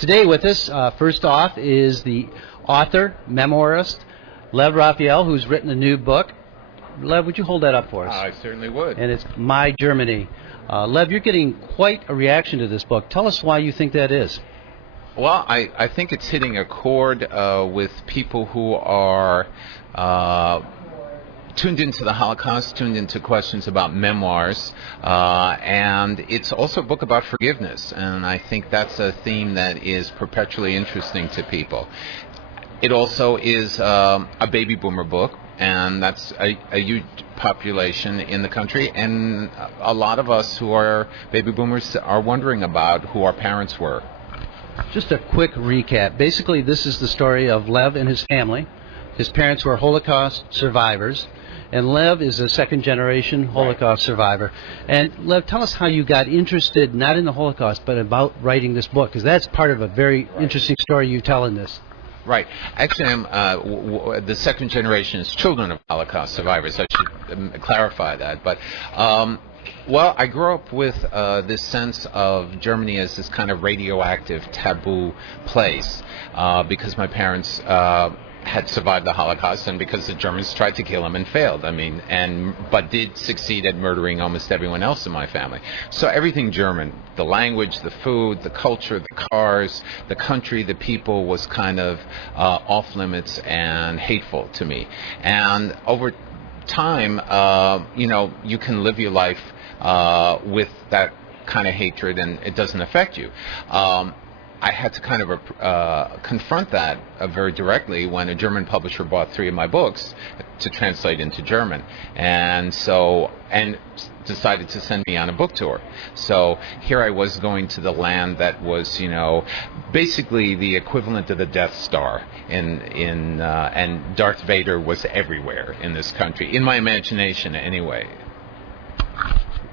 Today with us, first off, is the author, memoirist, Lev Raphael, who's written a new book. Lev, would you hold that up for us? I certainly would. And it's My Germany. Lev, you're getting quite a reaction to this book. Tell us why you think that is. Well, I think it's hitting a chord with people who are tuned into the Holocaust, tuned into questions about memoirs, and it's also a book about forgiveness, and I think that's a theme that is perpetually interesting to people. It also is a baby boomer book, and that's a huge population in the country, and a lot of us who are baby boomers are wondering about who our parents were. Just a quick recap. Basically, this is the story of Lev and his family. His parents were Holocaust survivors, and Lev is a second-generation Holocaust survivor. And Lev, tell us how you got interested, not in the Holocaust, but about writing this book, because that's part of a very interesting story you tell in this. Right. Actually, I'm the second generation is children of Holocaust survivors. I should clarify that. But, well, I grew up with this sense of Germany as this kind of radioactive, taboo place because my parents had survived the Holocaust, and because the Germans tried to kill him and failed. But did succeed at murdering almost everyone else in my family. So everything German, the language, the food, the culture, the cars, the country, the people was kind of off limits and hateful to me. And over time, you can live your life with that kind of hatred, and it doesn't affect you. I had to kind of confront that very directly when a German publisher bought 3 of my books to translate into German, and decided to send me on a book tour. So here I was going to the land that was, basically the equivalent of the Death Star, and Darth Vader was everywhere in this country, in my imagination anyway.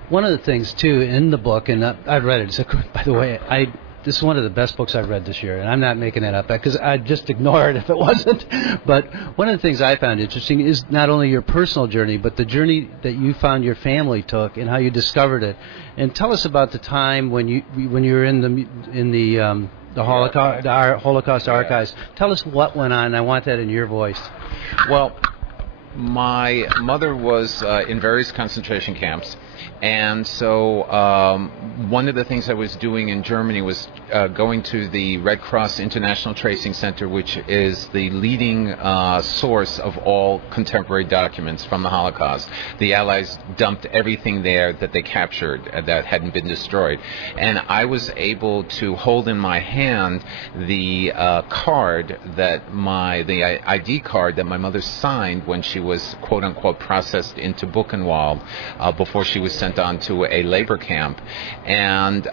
One of the things too in the book, and I've read it. By the way, this is one of the best books I've read this year, and I'm not making that up because I'd just ignore it if it wasn't. But one of the things I found interesting is not only your personal journey, but the journey that you found your family took and how you discovered it. And tell us about the time when you were in the Holocaust, the Holocaust archives. Tell us what went on. I want that in your voice. Well, my mother was in various concentration camps. And so one of the things I was doing in Germany was going to the Red Cross International Tracing Center, which is the leading source of all contemporary documents from the Holocaust. The Allies dumped everything there that they captured that hadn't been destroyed. And I was able to hold in my hand the card that the ID card that my mother signed when she was quote-unquote processed into Buchenwald before she was sent on to a labor camp. And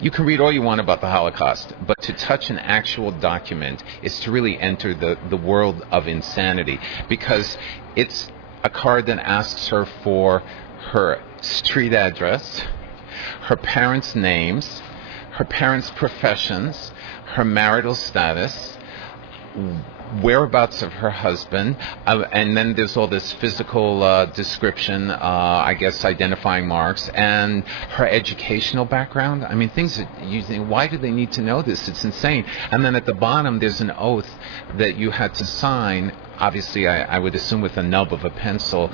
you can read all you want about the Holocaust, but to touch an actual document is to really enter the world of insanity, because it's a card that asks her for her street address, her parents' names, her parents' professions, her marital status, whereabouts of her husband, and then there's all this physical description, I guess identifying marks, and her educational background. I mean, things that you think, why do they need to know this? It's insane. And then at the bottom there's an oath that you had to sign, obviously I would assume with a nub of a pencil,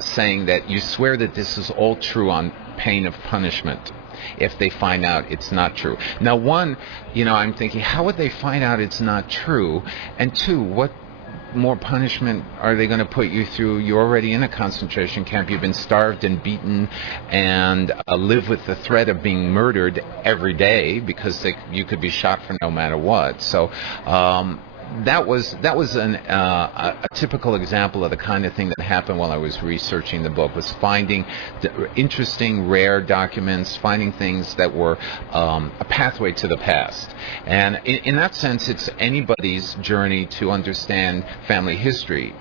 saying that you swear that this is all true on pain of punishment if they find out it's not true. Now, one, I'm thinking, how would they find out it's not true? And two, what more punishment are they going to put you through? You're already in a concentration camp. You've been starved and beaten and live with the threat of being murdered every day because you could be shot for no matter what. So that was a typical example of the kind of thing that happened while I was researching the book, was finding interesting, rare documents, finding things that were a pathway to the past. And in that sense, it's anybody's journey to understand family history.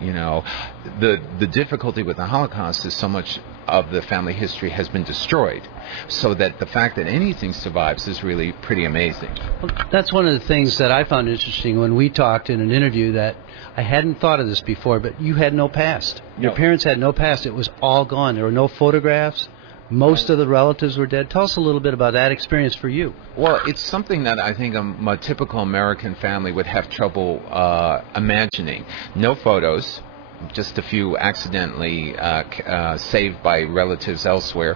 The difficulty with the Holocaust is so much of the family history has been destroyed, so that the fact that anything survives is really pretty amazing. Well, that's one of the things that I found interesting when we talked in an interview, that I hadn't thought of this before, but you had no past. Your parents had no past. It was all gone. There were no photographs, Most of the relatives were dead. Tell us a little bit about that experience for you. Well, it's something that I think a typical American family would have trouble imagining. No photos, just a few accidentally saved by relatives elsewhere.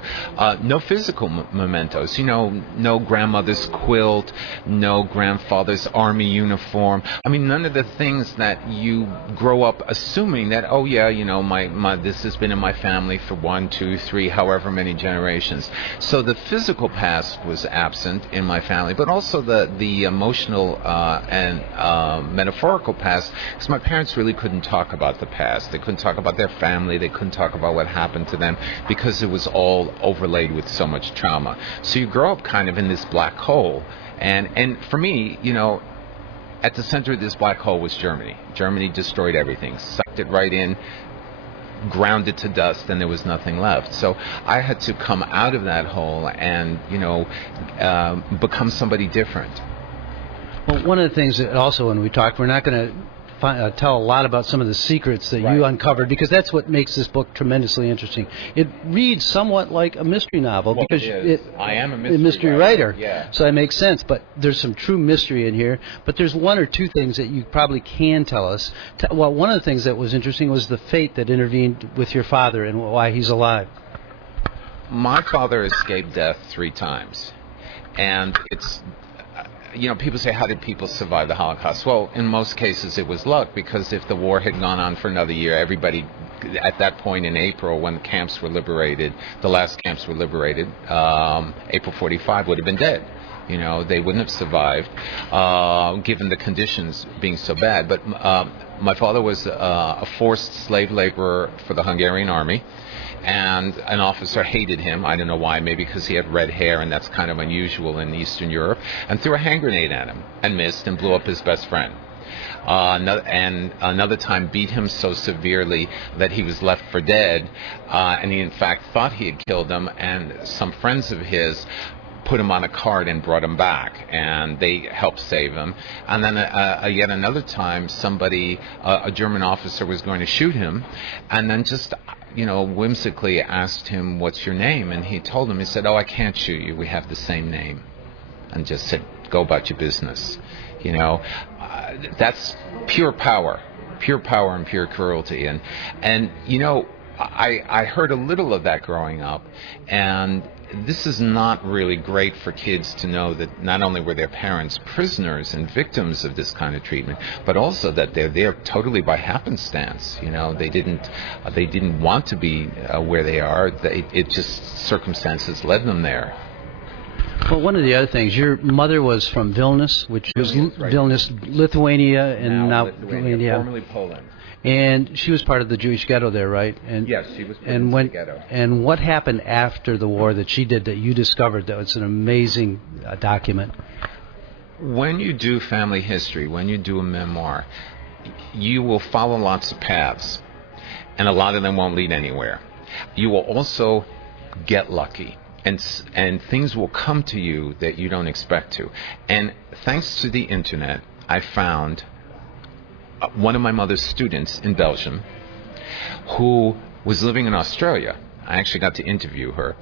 No physical mementos. No grandmother's quilt, no grandfather's army uniform. I mean, none of the things that you grow up assuming that, oh yeah, my this has been in my family for 1, 2, 3, however many generations. So the physical past was absent in my family, but also the emotional and metaphorical past, because my parents really couldn't talk about the past. They couldn't talk about their family. They couldn't talk about what happened to them because it was all overlaid with so much trauma. So you grow up kind of in this black hole. And for me, at the center of this black hole was Germany. Germany destroyed everything, sucked it right in, ground it to dust, and there was nothing left. So I had to come out of that hole and, become somebody different. Well, one of the things that also when we talked, we're not going to tell a lot about some of the secrets that you uncovered, because that's what makes this book tremendously interesting. It reads somewhat like a mystery novel, because I am a mystery writer. Yeah. So that makes sense, but there's some true mystery in here. But there's one or two things that you probably can tell us. Well, one of the things that was interesting was the fate that intervened with your father and why he's alive. My father escaped death 3 times, and it's people say, how did people survive the Holocaust? Well, in most cases it was luck, because if the war had gone on for another year, everybody at that point in April, when the camps were liberated, the last camps were liberated, April 45 would have been dead. They wouldn't have survived, given the conditions being so bad. But my father was a forced slave laborer for the Hungarian army. And an officer hated him. I don't know why, maybe because he had red hair, and that's kind of unusual in Eastern Europe, and threw a hand grenade at him and missed and blew up his best friend. Another time beat him so severely that he was left for dead, and he in fact thought he had killed him, and some friends of his put him on a cart and brought him back, and they helped save him. And then yet another time, a German officer was going to shoot him, and then just whimsically asked him, "What's your name?" And he told him, he said, "Oh, I can't shoot you. We have the same name." And just said, "Go about your business." That's pure power and pure cruelty. And I heard a little of that growing up, and this is not really great for kids to know that not only were their parents prisoners and victims of this kind of treatment, but also that they're there totally by happenstance. They didn't want to be where they are. It just circumstances led them there. Well, one of the other things, your mother was from Vilnius, which was Vilnius, Lithuania, and now Lithuania, formerly Poland. And she was part of the Jewish ghetto there, right? And yes, she was part of the ghetto. And what happened after the war that she did that you discovered? That was an amazing document. When you do family history, when you do a memoir, you will follow lots of paths, and a lot of them won't lead anywhere. You will also get lucky, and things will come to you that you don't expect to. And thanks to the internet, I found one of my mother's students in Belgium who was living in Australia. I actually got to interview her,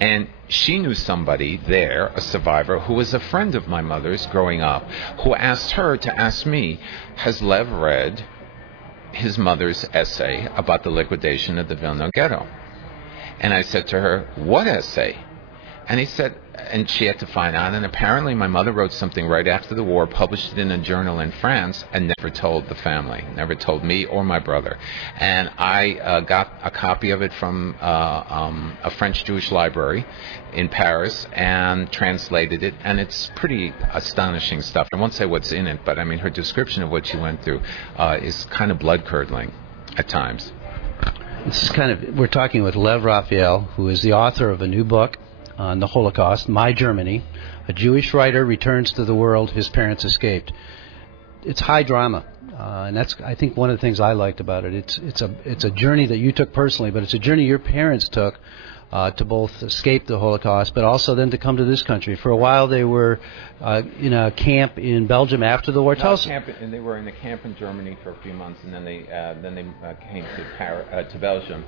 and she knew somebody there, a survivor, who was a friend of my mother's growing up, who asked her to ask me, has Lev read his mother's essay about the liquidation of the Vilna ghetto? And I said to her, what essay? And he said, and she had to find out, and apparently my mother wrote something right after the war, published it in a journal in France, and never told the family, never told me or my brother. And I got a copy of it from a French Jewish library in Paris and translated it, and it's pretty astonishing stuff. I won't say what's in it, but I mean, her description of what she went through is kind of blood-curdling at times. This is we're talking with Lev Raphael, who is the author of a new book on the Holocaust, My Germany. A Jewish writer returns to the world his parents escaped. It's high drama, and that's, I think, one of the things I liked about it. It's a journey that you took personally, but it's a journey your parents took to both escape the Holocaust, but also then to come to this country. For a while, they were in a camp in Belgium after the war. Tell us. And they were in a camp in Germany for a few months, and then they came to Belgium.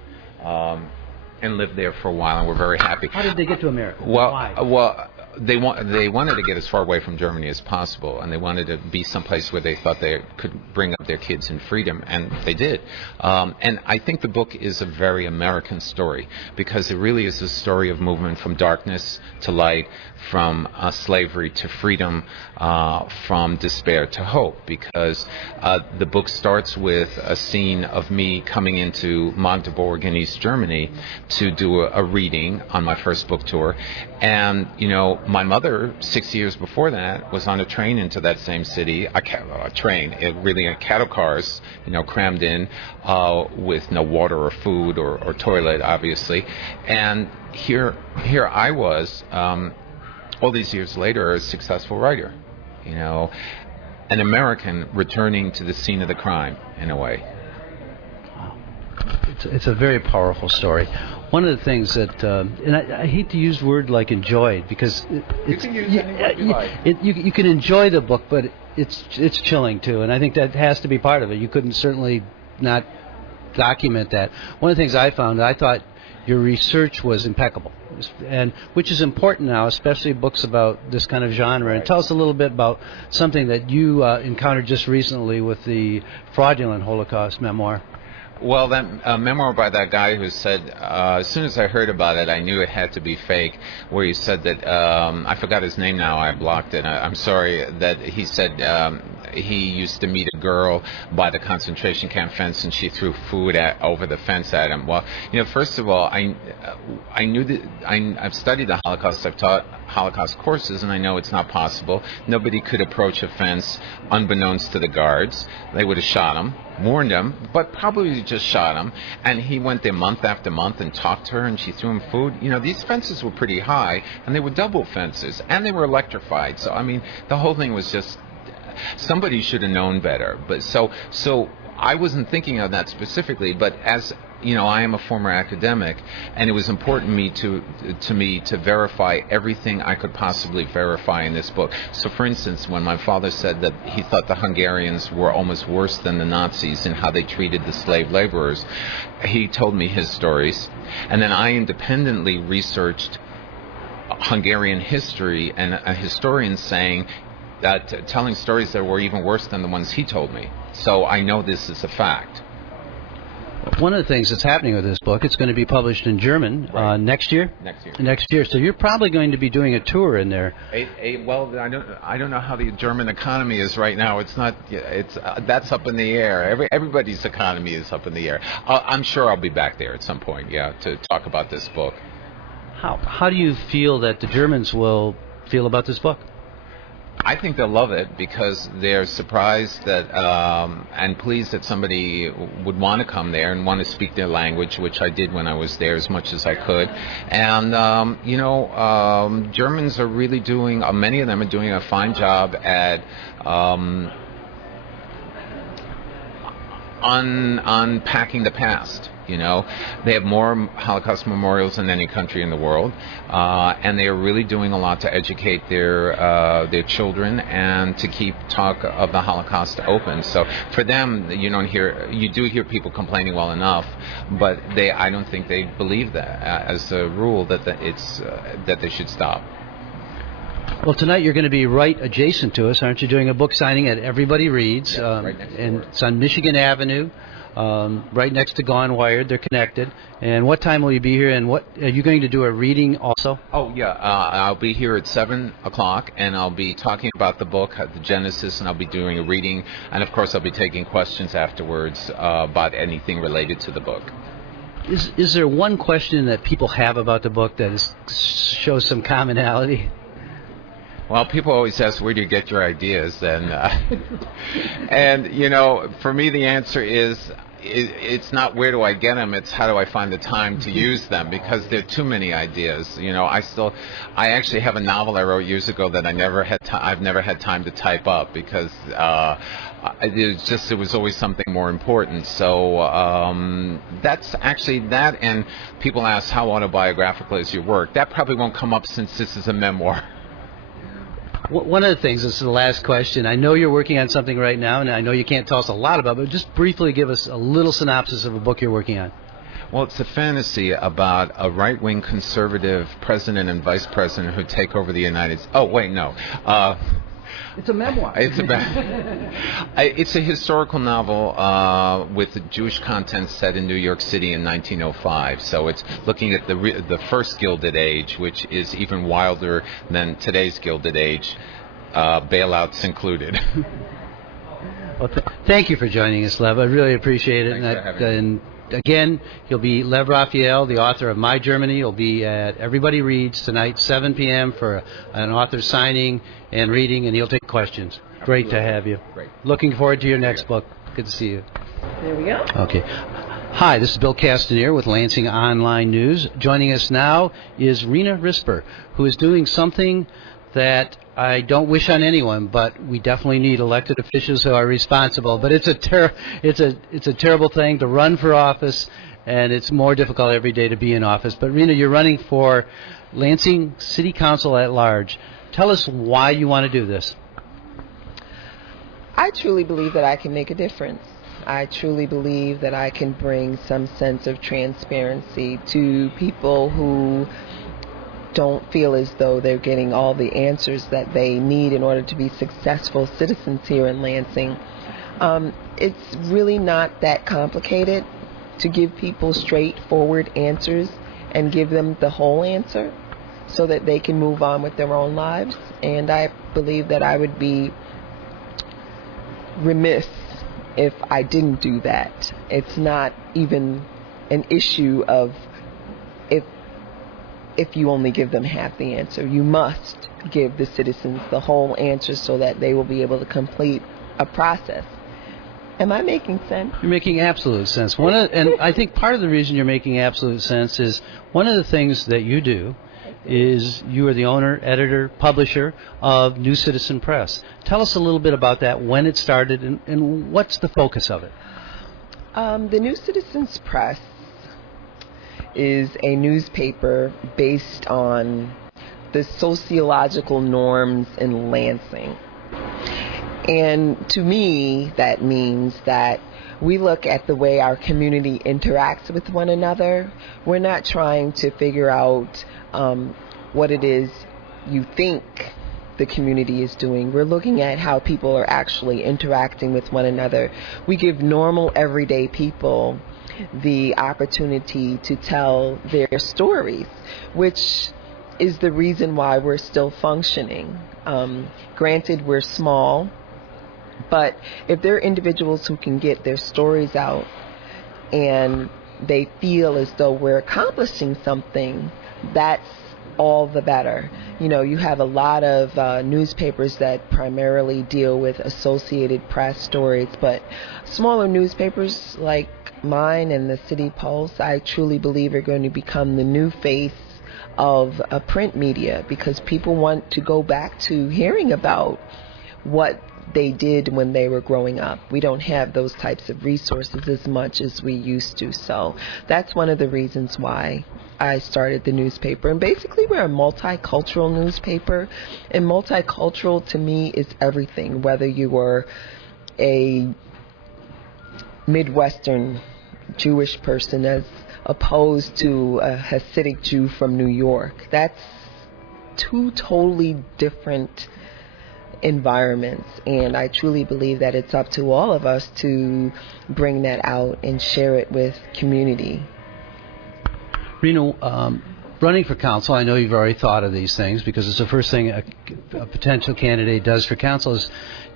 and lived there for a while, and were very happy. How did they get to America? Well, Why? they wanted to get as far away from Germany as possible, and they wanted to be someplace where they thought they could bring up their kids in freedom, and they did. And I think the book is a very American story, because it really is a story of movement from darkness to light, from slavery to freedom, from despair to hope, because the book starts with a scene of me coming into Magdeburg in East Germany to do a reading on my first book tour. And, you know, my mother, 6 years before that, was on a train into that same city, a cattle cars, you know, crammed in with no water or food or toilet, obviously. And here I was, all these years later, a successful writer, you know, an American returning to the scene of the crime, in a way. It's a very powerful story. One of the things that, and I hate to use word like enjoyed, because You can use any word you like. You can enjoy the book, but it's chilling too, and I think that has to be part of it. You couldn't certainly not document that. One of the things I found, I thought your research was impeccable, and which is important now, especially books about this kind of genre. Right. And tell us a little bit about something that you encountered just recently with the fraudulent Holocaust memoir. Well, that memoir by that guy who said, as soon as I heard about it, I knew it had to be fake, where he said that, I forgot his name now, I blocked it, I'm sorry, that he said he used to meet a girl by the concentration camp fence and she threw food over the fence at him. Well, you know, first of all, I knew that, I've studied the Holocaust, I've taught Holocaust courses, and I know it's not possible. Nobody could approach a fence unbeknownst to the guards. They would have shot him, warned him, but probably just shot him. And he went there month after month and talked to her, and she threw him food. You know, these fences were pretty high, and they were double fences, and they were electrified. So, I mean, the whole thing was just, somebody should have known better. But so I wasn't thinking of that specifically, but as you know, I am a former academic, and it was important to me to verify everything I could possibly verify in this book. So, for instance, when my father said that he thought the Hungarians were almost worse than the Nazis in how they treated the slave laborers, he told me his stories, and then I independently researched Hungarian history, and a historian saying that telling stories that were even worse than the ones he told me. So I know this is a fact. One of the things that's happening with this book, it's going to be published in German next year. Next year. So you're probably going to be doing a tour in there. Well, I don't know how the German economy is right now. It's not. It's that's up in the air. Everybody's economy is up in the air. I'm sure I'll be back there at some point. Yeah, to talk about this book. How do you feel that the Germans will feel about this book? I think they'll love it because they're surprised that and pleased that somebody would want to come there and want to speak their language, which I did when I was there as much as I could. And Germans are really doing, many of them are doing a fine job at unpacking the past. You know, they have more Holocaust memorials than any country in the world, and they are really doing a lot to educate their children and to keep talk of the Holocaust open. So for them, you do hear people complaining well enough, but I don't think they believe that as a rule that they should stop. Well, tonight you're going to be right adjacent to us, aren't you? Doing a book signing at Everybody Reads, yes, right next door. And it's on Michigan Avenue. Right next to Gone Wired. They're connected. And what time will you be here, and what are you going to do a reading also? Oh, yeah. I'll be here at 7 o'clock, and I'll be talking about the book, the Genesis, and I'll be doing a reading. And, of course, I'll be taking questions afterwards about anything related to the book. Is there one question that people have about the book that shows some commonality? Well, people always ask, where do you get your ideas? And, for me, the answer is, it's not where do I get them, it's how do I find the time to use them, because there are too many ideas. I actually have a novel I wrote years ago that I've never had time to type up because it was always something more important. So that's actually that, and people ask how autobiographical is your work. That probably won't come up since this is a memoir. One of the things, this is the last question, I know you're working on something right now, and I know you can't tell us a lot about it, but just briefly give us a little synopsis of a book you're working on. Well, it's a fantasy about a right-wing conservative president and vice president who take over the United States. Oh, wait, no. It's a memoir. It's a historical novel with Jewish content set in New York City in 1905. So it's looking at the first Gilded Age, which is even wilder than today's Gilded Age, bailouts included. Well, thank you for joining us, Lev. I really appreciate it. Thanks for having me. Again, he'll be Lev Raphael, the author of My Germany. He'll be at Everybody Reads tonight, 7 p.m. for an author signing and reading, and he'll take questions. Great to have you. Great. Looking forward to your next book. Good to see you. There we go. Okay. Hi, this is Bill Castanier with Lansing Online News. Joining us now is Rena Risper, who is doing something that I don't wish on anyone, but we definitely need elected officials who are responsible. But it's a terrible thing to run for office, and it's more difficult every day to be in office. But Rena, you're running for Lansing City Council at large. Tell us why you want to do this. I truly believe that I can make a difference. I truly believe that I can bring some sense of transparency to people who don't feel as though they're getting all the answers that they need in order to be successful citizens here in Lansing. It's really not that complicated to give people straightforward answers and give them the whole answer so that they can move on with their own lives. And I believe that I would be remiss if I didn't do that. It's not even an issue of if you only give them half the answer. You must give the citizens the whole answer so that they will be able to complete a process. Am I making sense? You're making absolute sense. And I think part of the reason you're making absolute sense is one of the things that you do is you are the owner, editor, publisher of New Citizen Press. Tell us a little bit about that, when it started, and what's the focus of it? The New Citizens Press is a newspaper based on the sociological norms in Lansing. And to me, that means that we look at the way our community interacts with one another. We're not trying to figure out what it is you think the community is doing. We're looking at how people are actually interacting with one another. We give normal, everyday people the opportunity to tell their stories, which is the reason why we're still functioning. Granted, we're small, but if there are individuals who can get their stories out and they feel as though we're accomplishing something, that's all the better. You know, you have a lot of newspapers that primarily deal with Associated Press stories, but smaller newspapers like mine and the City Pulse, I truly believe are going to become the new face of print media, because people want to go back to hearing about what they did when they were growing up. We don't have those types of resources as much as we used to. So that's one of the reasons why I started the newspaper. And basically we're a multicultural newspaper, and multicultural to me is everything, whether you were a Midwestern Jewish person as opposed to a Hasidic Jew from New York. That's two totally different environments, and I truly believe that it's up to all of us to bring that out and share it with community. Rena, running for council, I know you've already thought of these things because it's the first thing a potential candidate does for council. Is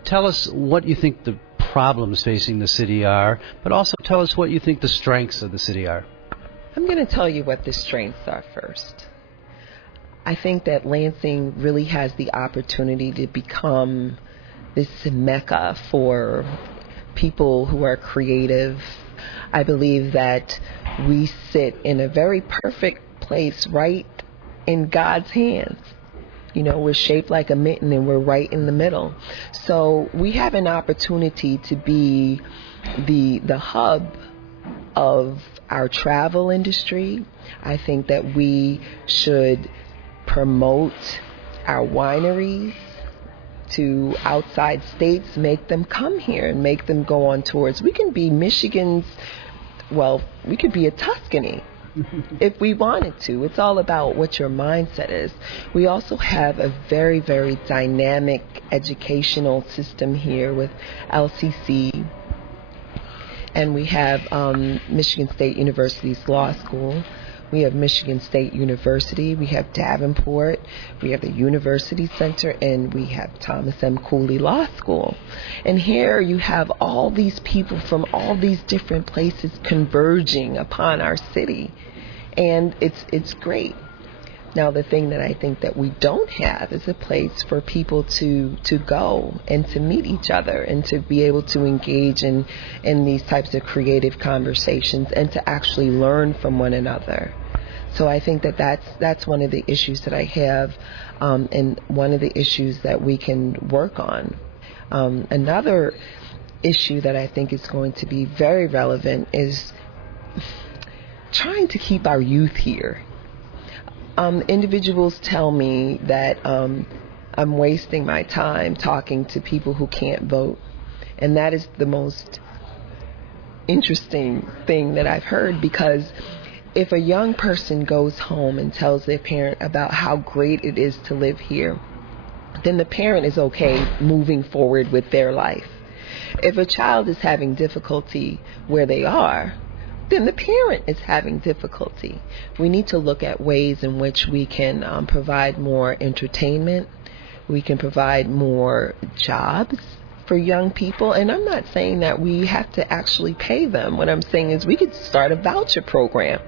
tell us what you think the problems facing the city are, but also tell us what you think the strengths of the city are. I'm going to tell you what the strengths are first. I think that Lansing really has the opportunity to become this mecca for people who are creative. I believe that we sit in a very perfect place right in God's hands. You know, we're shaped like a mitten and we're right in the middle. So we have an opportunity to be the hub of our travel industry. I think that we should promote our wineries to outside states, make them come here and make them go on tours. We can be Michigan's well, we could be a Tuscany if we wanted to. It's all about what your mindset is. We also have a very, very dynamic educational system here with LCC, and we have Michigan State University's law school. We have Michigan State University, we have Davenport, we have the University Center, and we have Thomas M. Cooley Law School. And here you have all these people from all these different places converging upon our city. And it's great. Now, the thing that I think that we don't have is a place for people to go and to meet each other and to be able to engage in these types of creative conversations and to actually learn from one another. So I think that that's one of the issues that I have, and one of the issues that we can work on. Another issue that I think is going to be very relevant is trying to keep our youth here. Individuals tell me that I'm wasting my time talking to people who can't vote, and that is the most interesting thing that I've heard, because if a young person goes home and tells their parent about how great it is to live here, then the parent is okay moving forward with their life. If a child is having difficulty where they are, then the parent is having difficulty. We need to look at ways in which we can provide more entertainment. We can provide more jobs for young people. And I'm not saying that we have to actually pay them. What I'm saying is we could start a voucher program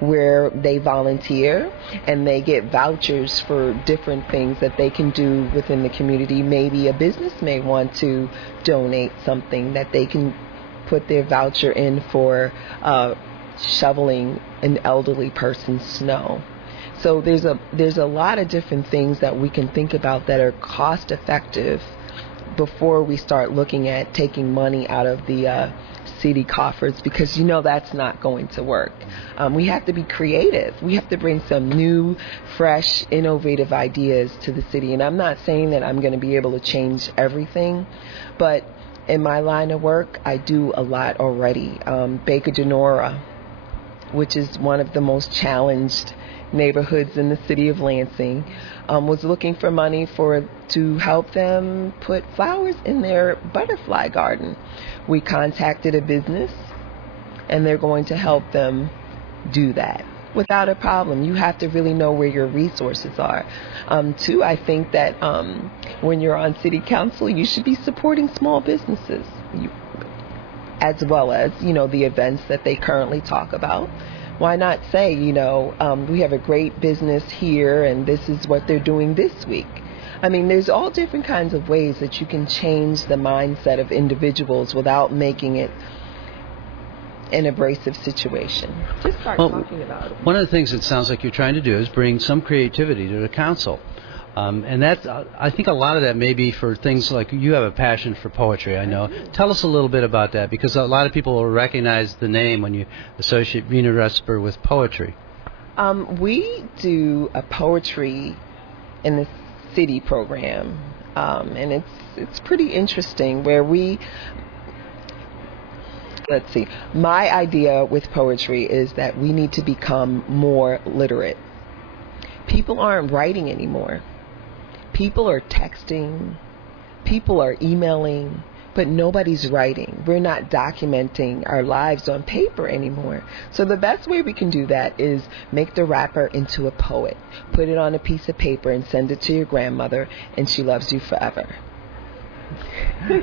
where they volunteer and they get vouchers for different things that they can do within the community. Maybe a business may want to donate something that they can put their voucher in for shoveling an elderly person's snow. So there's a lot of different things that we can think about that are cost effective before we start looking at taking money out of the city coffers, because that's not going to work. We have to be creative. We have to bring some new, fresh, innovative ideas to the city. And I'm not saying that I'm going to be able to change everything, but in my line of work, I do a lot already. Baker Denora, which is one of the most challenged neighborhoods in the city of Lansing, was looking for money to help them put flowers in their butterfly garden. We contacted a business, and they're going to help them do that without a problem. You have to really know where your resources are. Two, I think that when you're on city council, you should be supporting small businesses, as well as, the events that they currently talk about. Why not say, we have a great business here and this is what they're doing this week. I mean, there's all different kinds of ways that you can change the mindset of individuals without making it an abrasive situation. Just start talking about it. One of the things it sounds like you're trying to do is bring some creativity to the council. And that's, I think a lot of that may be for things like you have a passion for poetry, I know. Tell us a little bit about that, because a lot of people will recognize the name when you associate Rena Resper with poetry. We do a poetry in the city program, and it's pretty interesting, where let's see, my idea with poetry is that we need to become more literate. People aren't writing anymore. People are texting, people are emailing, but nobody's writing. We're not documenting our lives on paper anymore. So the best way we can do that is make the rapper into a poet. Put it on a piece of paper and send it to your grandmother, and she loves you forever.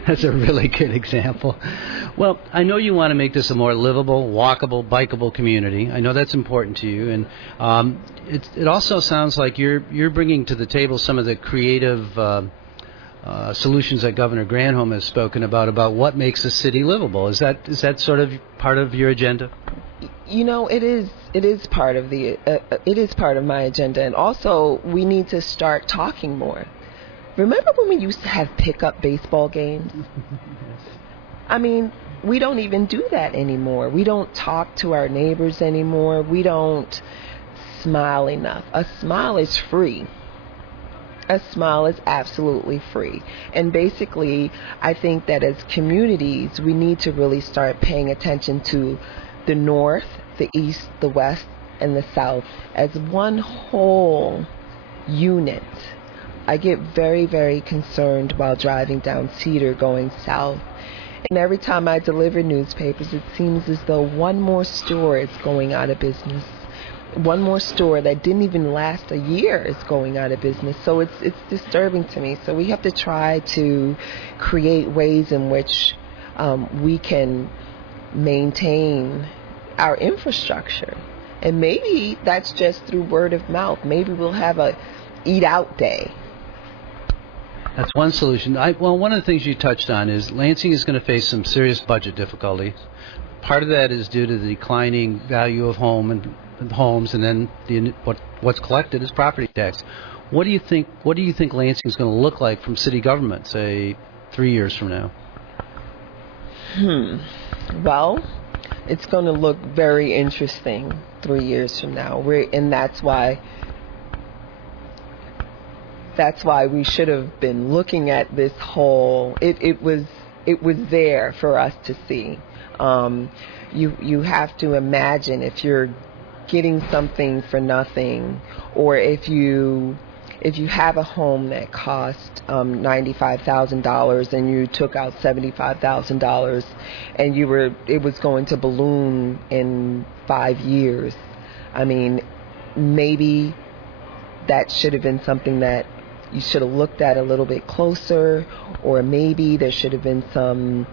That's a really good example. Well, I know you want to make this a more livable, walkable, bikeable community. I know that's important to you, and it also sounds like you're bringing to the table some of the creative solutions that Governor Granholm has spoken about what makes a city livable. Is that sort of part of your agenda? It is part of it is part of my agenda, and also we need to start talking more. Remember when we used to have pickup baseball games? I mean, we don't even do that anymore. We don't talk to our neighbors anymore. We don't smile enough. A smile is free. A smile is absolutely free. And basically, I think that as communities, we need to really start paying attention to the North, the East, the West, and the South as one whole unit. I get very, very concerned while driving down Cedar going south. And every time I deliver newspapers, it seems as though one more store is going out of business. One more store that didn't even last a year is going out of business. So it's disturbing to me. So we have to try to create ways in which we can maintain our infrastructure. And maybe that's just through word of mouth. Maybe we'll have a eat out day. That's one solution. Well, one of the things you touched on is Lansing is going to face some serious budget difficulties. Part of that is due to the declining value of homes, and then what's collected is property tax. What do you think Lansing is going to look like from city government, say 3 years from now? Well, it's going to look very interesting 3 years from now. And that's why we should have been looking at this whole. It was there for us to see. You have to imagine if you're getting something for nothing, or if you have a home that cost $95,000 and you took out $75,000 and it was going to balloon in 5 years. I mean, maybe that should have been something that you should have looked at a little bit closer, or maybe there should have been some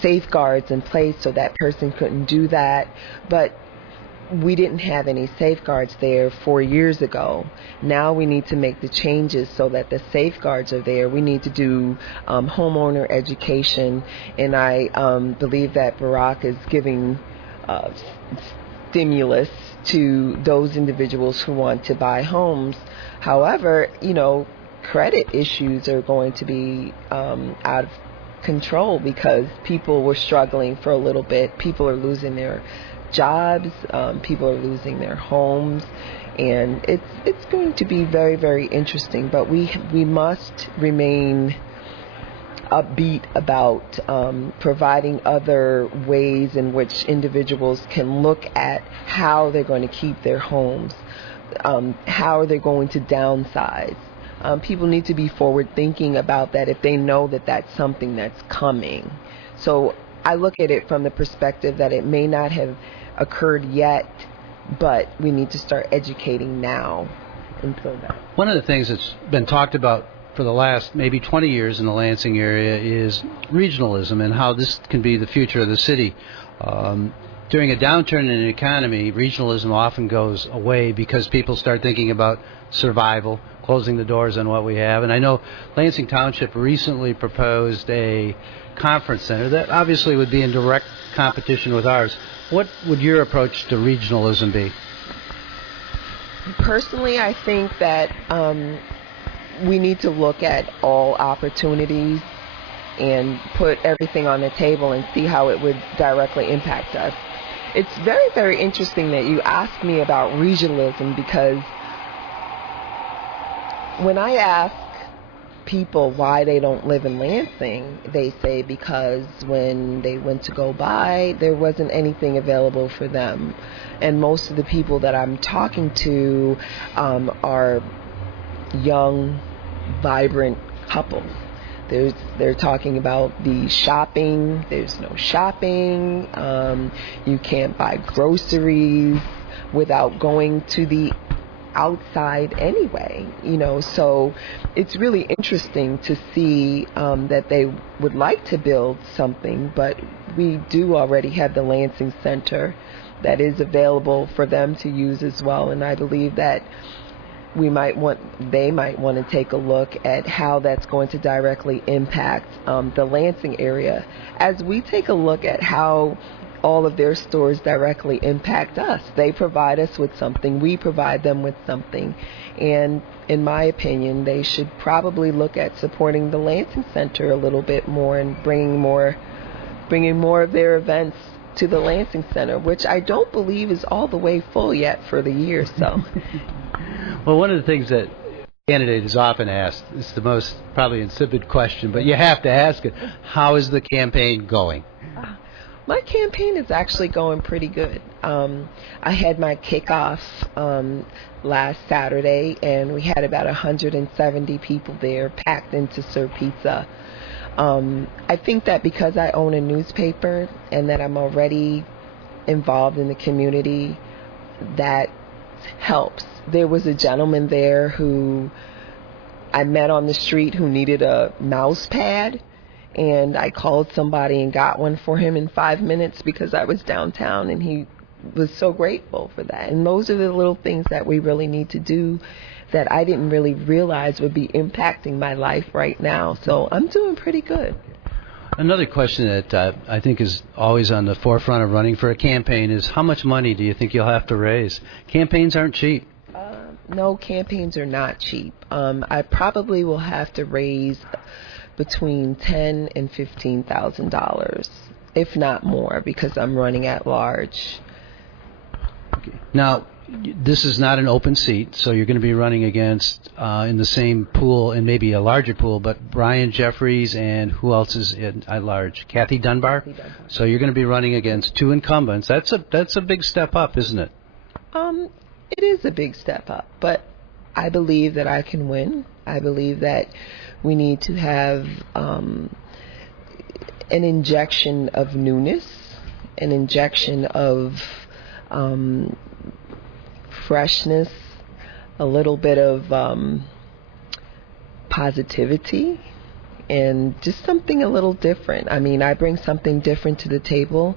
safeguards in place so that person couldn't do that. But we didn't have any safeguards there 4 years ago. Now we need to make the changes so that the safeguards are there. We need to do homeowner education, and I believe that Barack is giving stimulus to those individuals who want to buy homes. However, credit issues are going to be out of control because people were struggling for a little bit. People are losing their jobs, people are losing their homes, and it's going to be very, very interesting. But we must remain upbeat about providing other ways in which individuals can look at how they're going to keep their homes, how they're going to downsize. People need to be forward thinking about that if they know that that's something that's coming. So I look at it from the perspective that it may not have occurred yet, but we need to start educating now. And so that. One of the things that's been talked about for the last maybe 20 years in the Lansing area is regionalism and how this can be the future of the city. During a downturn in the economy, regionalism often goes away because people start thinking about survival, closing the doors on what we have. And I know Lansing Township recently proposed a conference center that obviously would be in direct competition with ours. What would your approach to regionalism be? Personally, I think that we need to look at all opportunities and put everything on the table and see how it would directly impact us. It's very, very interesting that you asked me about regionalism, because when I ask people why they don't live in Lansing, they say because when they went to go buy, there wasn't anything available for them. And most of the people that I'm talking to are young, vibrant couples. They're talking about the shopping. There's no shopping. You can't buy groceries without going to the outside anyway, so it's really interesting to see that they would like to build something, but we do already have the Lansing Center that is available for them to use as well, and I believe that they might want to take a look at how that's going to directly impact the Lansing area as we take a look at how all of their stores directly impact us. They provide us with something, we provide them with something, and in my opinion, they should probably look at supporting the Lansing Center a little bit more and bringing more of their events to the Lansing Center, which I don't believe is all the way full yet for the year. So. Well, one of the things that a candidate is often asked, it's the most probably insipid question, but you have to ask it, how is the campaign going? My campaign is actually going pretty good. I had my kickoff last Saturday, and we had about 170 people there packed in to serve pizza. I think that because I own a newspaper and that I'm already involved in the community, that helps. There was a gentleman there who I met on the street who needed a mouse pad, and I called somebody and got one for him in 5 minutes because I was downtown, and he was so grateful for that. And those are the little things that we really need to do that I didn't really realize would be impacting my life right now. So I'm doing pretty good. Another question that I think is always on the forefront of running for a campaign is how much money do you think you'll have to raise? Campaigns aren't cheap. No, campaigns are not cheap. I probably will have to raise between $10,000 and $15,000, if not more, because I'm running at large. Okay. Now, this is not an open seat, so you're going to be running against, in the same pool, and maybe a larger pool, but Brian Jeffries and who else is at large? Kathy Dunbar? Kathy Dunbar. So you're going to be running against two incumbents. That's a big step up, isn't it? It is a big step up, but I believe that I can win. I believe that we need to have an injection of newness, an injection of freshness, a little bit of positivity, and just something a little different. I mean, I bring something different to the table,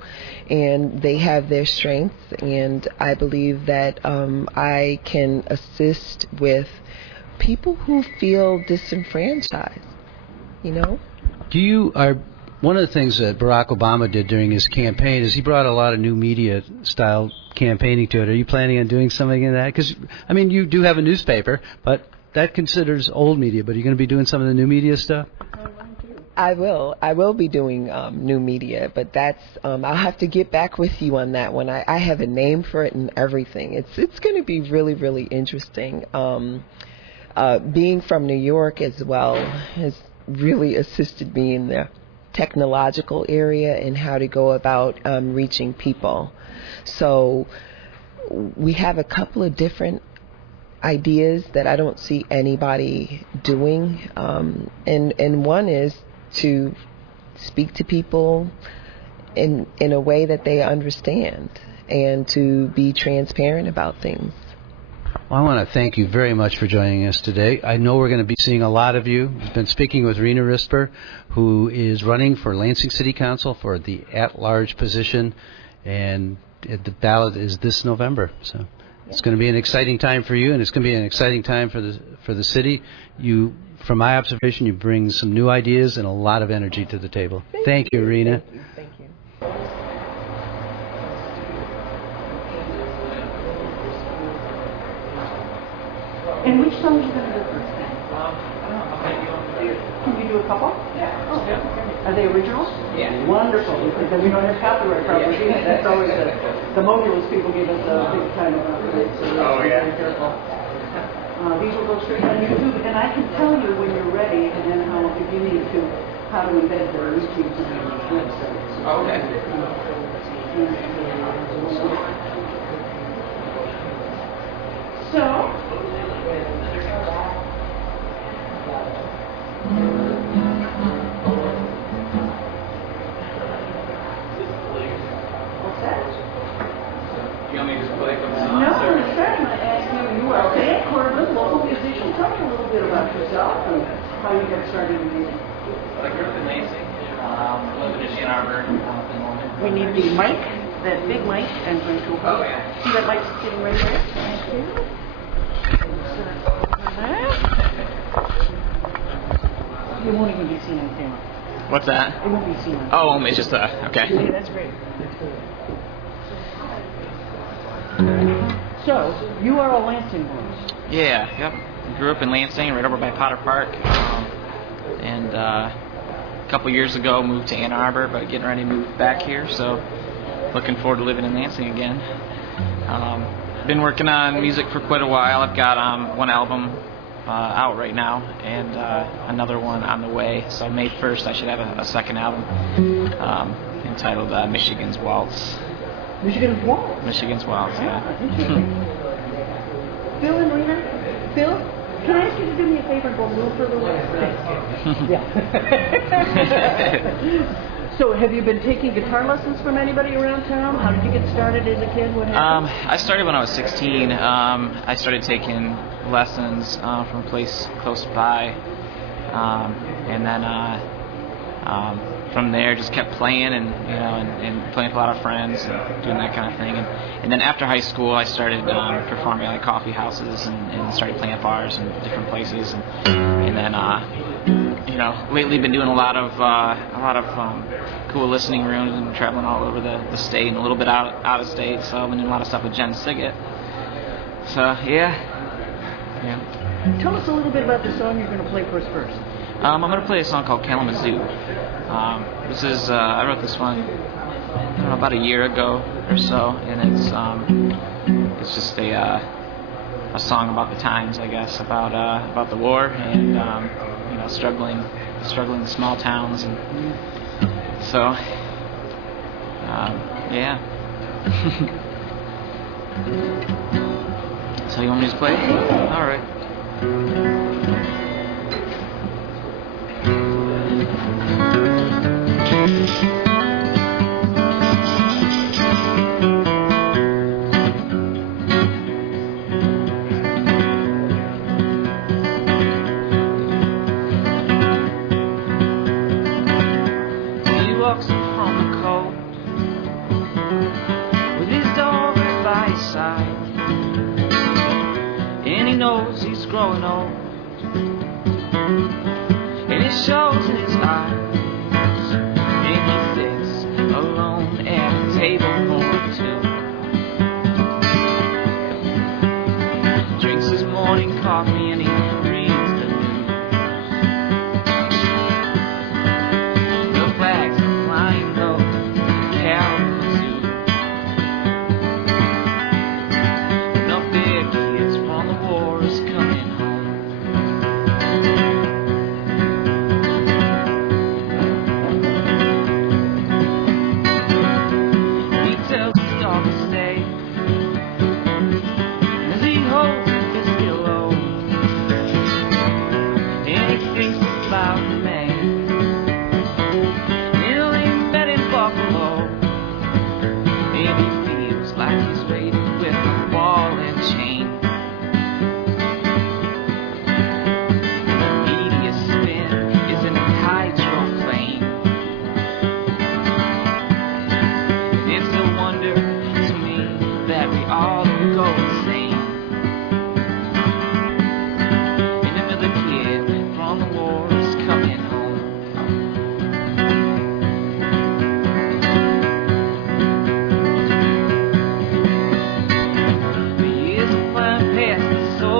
and they have their strengths, and I believe that I can assist with people who feel disenfranchised, you know? One of the things that Barack Obama did during his campaign is he brought a lot of new media style campaigning to it. Are you planning on doing something in that? Because, I mean, you do have a newspaper, but that considers old media, but are you going to be doing some of the new media stuff? I will be doing new media, but that's I'll have to get back with you on that one. I have a name for it and everything. It's going to be really, really interesting. Being from New York as well has really assisted me in the technological area and how to go about reaching people. So we have a couple of different ideas that I don't see anybody doing, and one is to speak to people in a way that they understand and to be transparent about things. Well, I want to thank you very much for joining us today. I know we're going to be seeing a lot of you. We've been speaking with Rena Risper, who is running for Lansing City Council for the at-large position, and the ballot is this November. So it's going to be an exciting time for you, and it's going to be an exciting time for the city. From my observation, you bring some new ideas and a lot of energy to the table. Thank you, Rena. Thank you. And which song are you going to do first then? Can you do a couple? Yeah. Oh, yeah. Are they originals? Yeah. Wonderful, because then we don't have copyright problems. That's always the modulus people give us a big time of so Oh, yeah. Be careful. These will go straight on YouTube, and I can tell you when you're ready, and then how, if you need to, how to embed their YouTube on your website. Okay. So, what's that? You want me to just play some songs? No, or- I'm starting to ask you, you are Dan Corbin, local musician. Tell me a little bit about yourself and how you got started in music. I grew up in Lansing. Live in Ann Arbor at the moment. We need the mic, that big mic, and bring to Oh, yeah. See that mic's sitting right there? Thank you. You won't even be seen on camera. What's that? It won't be seen on Oh, it's just okay. See, that's great. That's great. So, you are a Lansing boy. Yeah, yep. Grew up in Lansing, right over by Potter Park. And a couple years ago moved to Ann Arbor, but getting ready to move back here, so looking forward to living in Lansing again. Been working on music for quite a while. I've got one album out right now, and another one on the way. So May 1st, I should have a second album entitled Michigan's Waltz. Michigan's Waltz. Michigan's Waltz, yeah. Interesting. Phil and Rena? Phil, can I ask you to do me a favor and go a little further away? Yeah. So have you been taking guitar lessons from anybody around town? How did you get started as a kid? What happened? I started when I was 16. I started taking lessons from a place close by, and then from there just kept playing and playing with a lot of friends and doing that kind of thing. And then after high school, I started performing at like coffee houses and started playing at bars and different places. And then lately been doing a lot of cool listening rooms and traveling all over the state and a little bit out of state. So I've been doing a lot of stuff with Jen Siggett. So yeah. Tell us a little bit about the song you're going to play for us first. I'm going to play a song called Kalamazoo. This is I wrote this one about a year ago or so, and it's just a song about the times, I guess, about the war and struggling small towns, and so yeah. So you want me to play? All right. He walks in from the cold with his dog right by his side, and he knows he's growing old, and it shows in his eyes. And he sits alone at a table for two, drinks his morning coffee and he reads the news. The flags are flying low in Kalamazoo. No big kids from the war is coming home. He tells his dog to stay as he holds his biscuit low, and he thinks about the man he met in Buffalo, and he feels like he's waiting with a ball and chain. The media spin is in a hydroplane. It's a wonder to me that we all don't go insane. And another kid from the war is coming home. The years are flying past so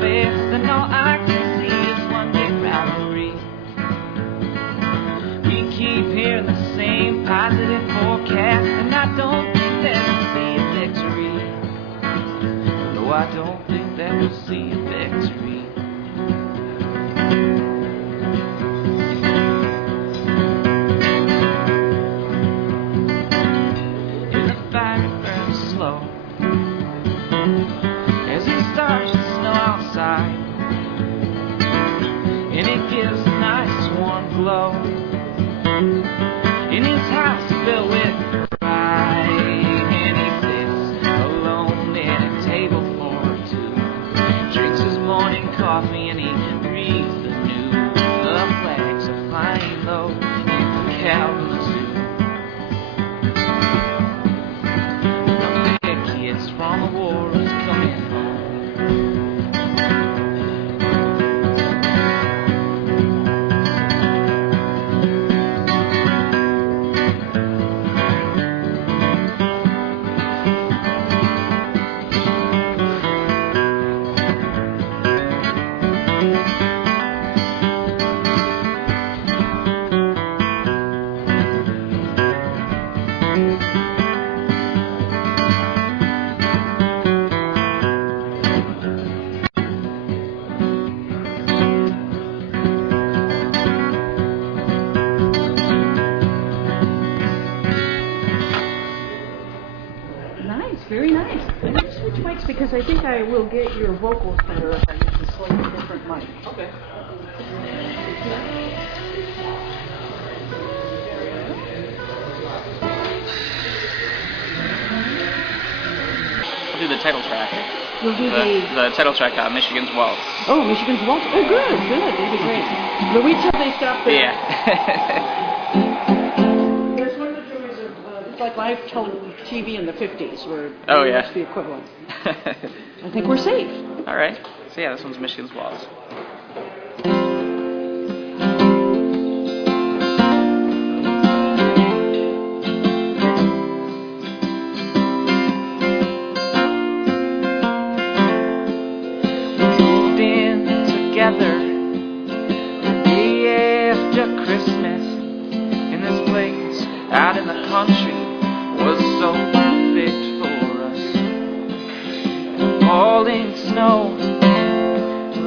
fast, and all I can see is one big rivalry. We keep hearing the same positive forecast, and I don't think that we'll see a victory. No, I don't think that we'll see a victory. And the fire burns slow as it starts to snow outside, and it gives a nice warm glow. In his house filled with pride, and he sits alone at a table for two, drinks his morning coffee and he reads the news. The flags are flying low in Kalamazoo. The big kids from the war is coming home. because I think I will get your vocals better if I use a slightly different mic. Okay. I'll do the title track. You'll do The title track, Michigan's Waltz. Oh, Michigan's Waltz. Oh, good. That'd be great. But wait till they stop there. Yeah. There's one of the joys of, it's like live TV in the 50s, where Oh, yeah. it's the equivalent. I think we're safe. All right. So yeah, this one's Michigan's Waltz. Together the day after Christmas in this place out in the country was so perfect for us. Falling snow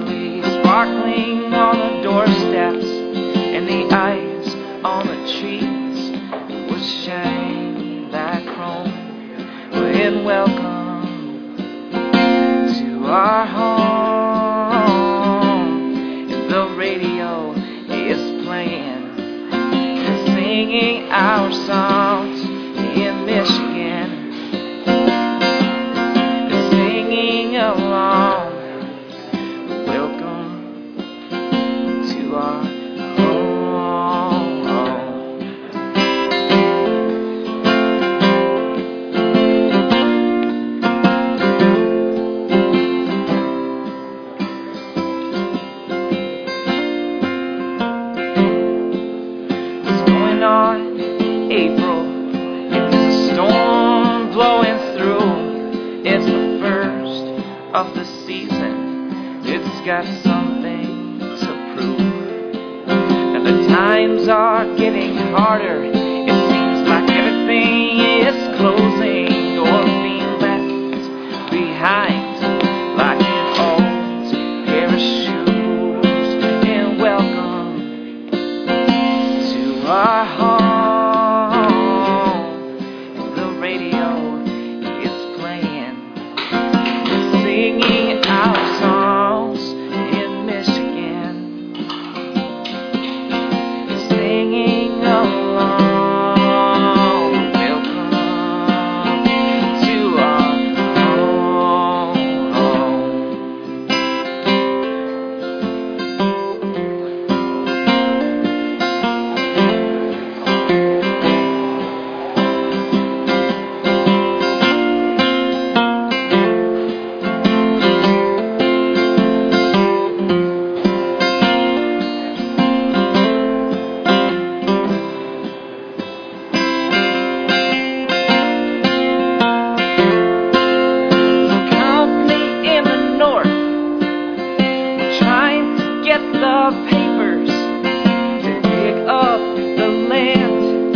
lay sparkling on the doorsteps, and the ice on the trees was shining like chrome. And welcome to our home. Singing our songs in Michigan, singing along. Welcome to our April, it was a storm blowing through. It's the first of the season. It's got something to prove. And the times are getting harder. It seems like everything is closing or being left behind, like an old pair of shoes. And welcome to our home. Singing our songs in Michigan, singing along. Welcome to our the papers to dig up the land,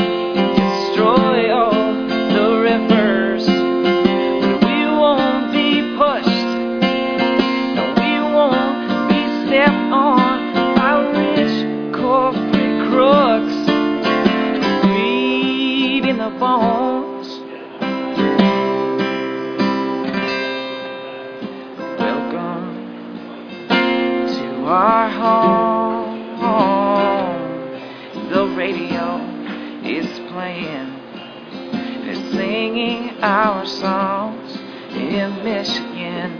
destroy all the rivers. But we won't be pushed, no, we won't be stepped on by rich corporate crooks. Greed in the bones. Welcome to our home. The radio is playing, it's singing our songs in Michigan,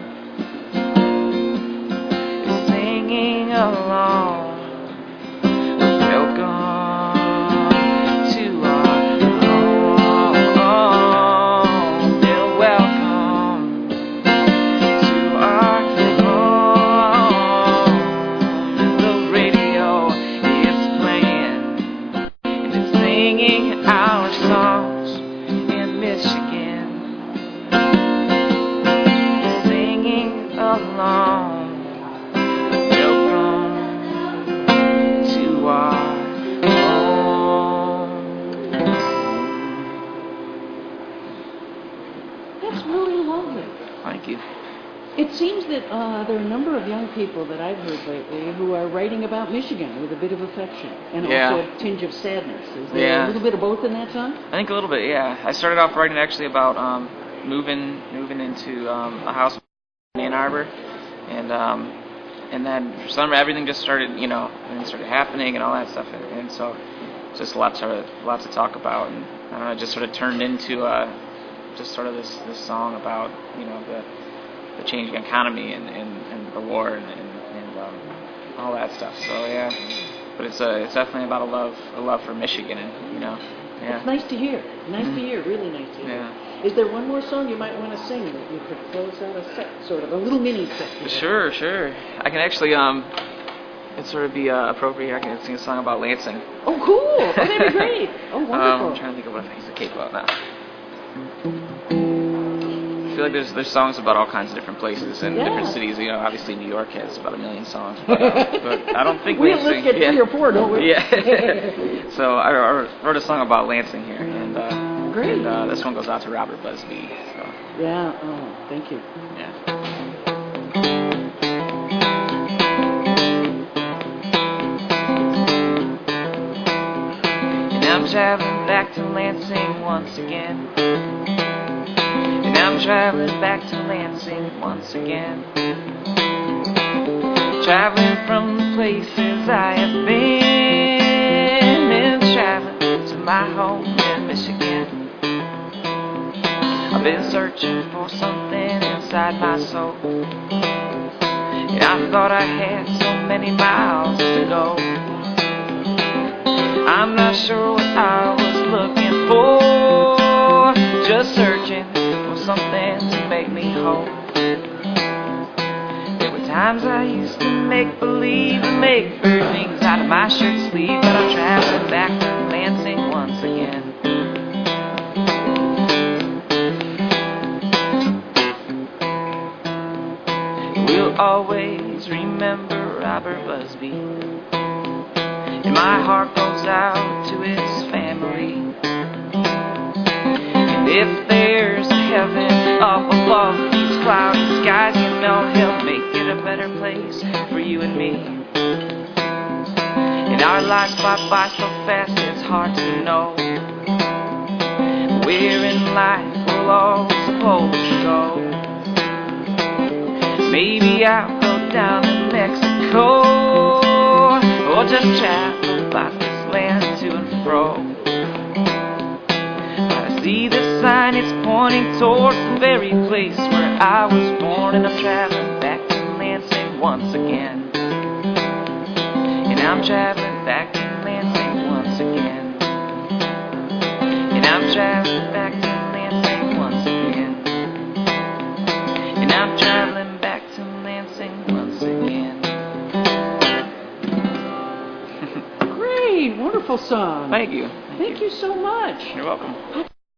it's singing along. Welcome to our home. They're welcome to our home. The radio is playing, and it's singing our songs in Michigan, singing along. Welcome to our home. That's really lovely. Thank you. It seems that there are a number of young people that I've heard lately who are writing about Michigan with a bit of affection and Yeah. also a tinge of sadness. Is there Yeah. a little bit of both in that song? I think a little bit, yeah. I started off writing actually about moving into a house in Ann Arbor, and then for some everything just started, and started happening and all that stuff, and so it's just a lot to talk about, and I don't know, it just sort of turned into just sort of this song about the changing economy and the war and all that stuff. So yeah, but it's definitely about a love for Michigan, and yeah. It's nice to hear. Nice to hear. Really nice to hear. Yeah. Is there one more song you might want to sing that you could close out a set, sort of a little mini set? Sure. I can actually it'd sort of be appropriate. I can sing a song about Lansing. Oh, cool! Oh, that'd be great. Oh, wonderful. I'm trying to think of what piece of cake about now. I feel like there's songs about all kinds of different places and different cities. Obviously New York has about 1 million songs, but I don't think we at least get 3 or 4, don't we? Yeah. So I wrote a song about Lansing here, and great. And this one goes out to Robert Busby. So. Yeah. Oh, thank you. Yeah. And I'm traveling back to Lansing once again. And I'm traveling back to Lansing once again. Traveling from the places I have been, and traveling to my home in Michigan. I've been searching for something inside my soul, and I thought I had so many miles to go. I'm not sure what I was looking for, just searching for something to make me whole. There were times I used to make believe and make bird wings out of my shirt sleeve, but I'm traveling back to Lansing once again. We'll always remember Robert Busby, and my heart goes out to his family. And if there's a heaven up above these cloudy skies, he'll make it a better place for you and me. And our lives fly by so fast it's hard to know where in life we'll all supposed to go. Maybe I'll go down to Mexico, or just travel about this land to and fro. But I see the sign, it's pointing towards the very place where I was born, and I'm traveling back to Lansing once again. And I'm traveling back to Lansing once again. And I'm traveling back to Lansing once again. And I'm traveling back to Lansing once again. Great, wonderful song. Thank you. Thank you so much. You're welcome.